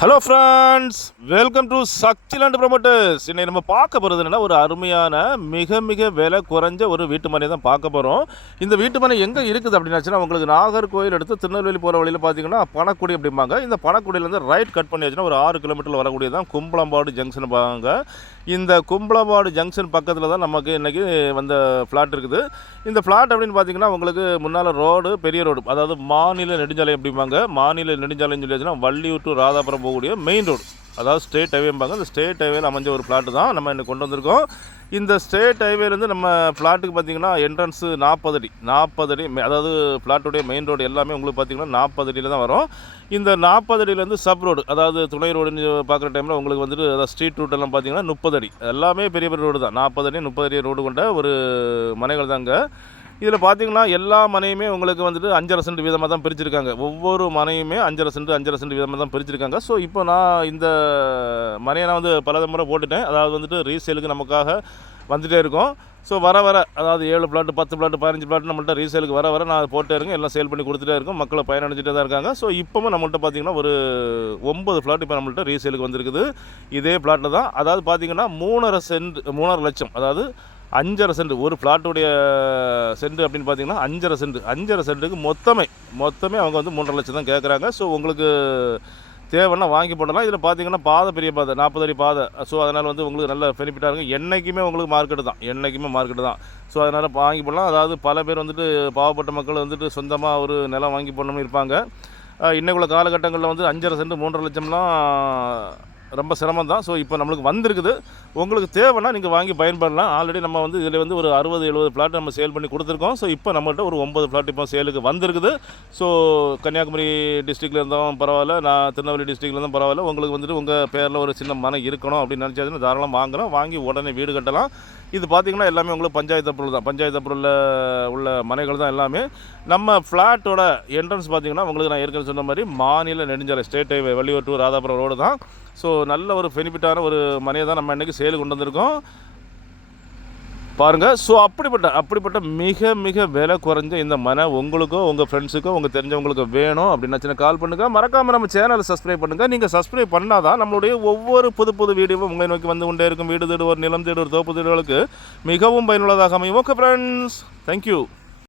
Hello friends, welcome to Sakthiland promoters. இன்னைக்கு நம்ம பார்க்க போகிறது என்னென்னா, ஒரு அருமையான மிக மிக விலை குறைஞ்ச ஒரு வீட்டு மனை தான் பார்க்க போகிறோம். இந்த வீட்டு மனை எங்கே இருக்குது அப்படின்னாச்சுன்னா, உங்களுக்கு நாகர்கோவில் எடுத்து திருநெல்வேலி போகிற வழியில் பார்த்தீங்கன்னா பணக்குடி அப்படிம்பாங்க. இந்த பணக்குடியிலேருந்து ரைட் கட் பண்ணியாச்சுன்னா ஒரு 6 கிலோமீட்டரில் வரக்கூடியதான் கும்பலம்பாடு ஜங்ஷன் பாங்க. இந்த கும்பலம்பாடு ஜங்ஷன் பக்கத்தில் தான் நமக்கு இன்றைக்கி வந்த ஃப்ளாட் இருக்குது. இந்த ஃப்ளாட் அப்படின்னு பார்த்தீங்கன்னா, உங்களுக்கு முன்னால் ரோடு பெரிய ரோடு, அதாவது மாநில நெடுஞ்சாலை அப்படிம்பாங்க. மாநில நெடுஞ்சாலைன்னு சொல்லியாச்சுன்னா வள்ளியூர் டு ராதாபுரம் போகக்கூடிய மெயின் ரோடு, அதாவது ஸ்டேட் ஹைவேம்பாங்க. இந்த ஸ்டேட் ஹைவேல அமைஞ்ச ஒரு ஃப்ளாட்டு தான் நம்ம இன்னைக்கு கொண்டு வந்திருக்கோம். இந்த ஸ்டேட் ஹைவேலேருந்து நம்ம ஃப்ளாட்டுக்கு பார்த்திங்கன்னா என்ட்ரன்ஸு 40 அடி, அதாவது ஃப்ளாட்டுடைய மெயின் ரோடு எல்லாமே உங்களுக்கு பார்த்திங்கன்னா 40 அடியில் தான் வரும். இந்த 40 அடியிலேருந்து சப் ரோடு, அதாவது துணை ரோடுன்னு பார்க்குற டைமில் உங்களுக்கு வந்துட்டு அதாவது ஸ்ட்ரீட் ரூட்டெல்லாம் பார்த்திங்கன்னா 30 அடி, எல்லாமே பெரிய பெரிய ரோடு தான். 40 அடி 30 அடி ரோடு கொண்ட ஒரு மனைகள் தாங்க. இதில் பார்த்தீங்கன்னா எல்லா மனையுமே உங்களுக்கு வந்துட்டு 5.5 சென்ட் வீதமாக தான் பிரிச்சிருக்காங்க. ஒவ்வொரு மனையுமே 5.5 சென்ட் வீதமாக தான் பிரிச்சிருக்காங்க. ஸோ இப்போ நான் இந்த மனையை நான் வந்து பல முறை போட்டுட்டேன். அதாவது வந்துட்டு ரீசேலுக்கு நமக்காக வந்துகிட்டே இருக்கும். ஸோ வர அதாவது 7 பிளாட்டு 10 பிளாட்டு 15 பிளாட்டு நம்மள்ட்ட ரீசேலுக்கு வர நான் போட்டே இருக்கேன். எல்லாம் சேல் பண்ணி கொடுத்துட்டே இருக்கும். மக்களை பயனடைஞ்சிட்டே தான் இருக்காங்க. ஸோ இப்போவும் நம்மள்ட்ட பார்த்திங்கன்னா ஒரு 9 பிளாட் இப்போ நம்மள்ட்ட ரீசேலுக்கு வந்திருக்குது. இதே பிளாட்டில் தான். அதாவது பார்த்திங்கன்னா 3.5 லட்சம், அதாவது 5.5 சென்ட் ஒரு ஃப்ளாட்டுடைய சென்ட் அப்படின்னு பார்த்தீங்கன்னா 5.5 சென்ட்டுக்கு மொத்தமே அவங்க வந்து 3.5 லட்சம் தான் கேட்குறாங்க. ஸோ உங்களுக்கு தேவைன்னா வாங்கி போடலாம். இதில் பார்த்தீங்கன்னா பாதை பெரிய பாதை, 40 அடி பாதை. ஸோ அதனால் வந்து உங்களுக்கு நல்ல பெனிஃபிட்டாக இருக்கும். என்றைக்குமே உங்களுக்கு மார்க்கெட்டு தான். ஸோ அதனால் வாங்கி போடலாம். அதாவது பல பேர் வந்துட்டு பாவப்பட்ட மக்கள் வந்துட்டு சொந்தமாக ஒரு நிலம் வாங்கி போடணும்னு இருப்பாங்க. இன்றைக்குள்ள காலகட்டங்களில் வந்து 5.5 சென்ட் 3.5 லட்சம்லாம் ரொம்ப சிரமம் தான். ஸோ இப்போ நம்மளுக்கு வந்திருக்குது. உங்களுக்கு தேவைன்னா நீங்கள் வாங்கி பயன்படலாம். ஆல்ரெடி நம்ம வந்து இதில் வந்து ஒரு 60-70 பிளாட் நம்ம சேல் பண்ணி கொடுத்துருக்கோம். ஸோ இப்போ நம்மள்ட்ட ஒரு 9 பிளாட் இப்போ சேலுக்கு வந்திருக்குது. ஸோ கன்னியாகுமரி டிஸ்ட்ரிக்டில் இருந்தோம் பரவாயில்ல, நான் திருநெல்வேலி டிஸ்ட்ரிக்டில் இருந்தும் பரவாயில்ல, உங்களுக்கு வந்துட்டு உங்கள் பேரில் ஒரு சின்ன மனை இருக்கணும் அப்படின்னு நினச்சாச்சுன்னா தாராளம் வாங்கி உடனே வீடு கட்டலாம். இது பார்த்திங்கன்னா எல்லாமே உங்களுக்கு பஞ்சாயத்து அப்ரூவல் தான். பஞ்சாயத்து அப்ரூவலில் உள்ள மனைகள் தான் எல்லாமே. நம்ம ஃப்ளாட்டோட என்ட்ரன்ஸ் பார்த்திங்கன்னா உங்களுக்கு நான் ஏற்கனவே சொன்ன மாதிரி மாநில நெடுஞ்சாலை state highway Valliyur to Radhapuram road தான். ஸோ நல்ல ஒரு பெனிஃபிட்டான ஒரு மனையை தான் நம்ம இன்றைக்கி சேலுக்கு கொண்டு வந்திருக்கோம் பாருங்கள். ஸோ அப்படிப்பட்ட மிக மிக விலை குறைஞ்ச இந்த மனை உங்களுக்கோ உங்கள் ஃப்ரெண்ட்ஸுக்கோ உங்கள் தெரிஞ்சவங்களுக்கு வேணும் அப்படின்னாச்சுன்னா கால் பண்ணுங்கள். மறக்காமல் நம்ம சேனலை சப்ஸ்கிரைப் பண்ணுங்கள். நீங்கள் சப்ஸ்கிரைப் பண்ணால் தான் நம்மளுடைய ஒவ்வொரு புது வீடியோவும் உங்களை நோக்கி வந்து கொண்டே இருக்கும். வீடு தேடு ஒரு நிலம் தேடு ஒரு தோப்பு தேடுகளுக்கு மிகவும் பயனுள்ளதாக அமையும். Okay friends, thank you.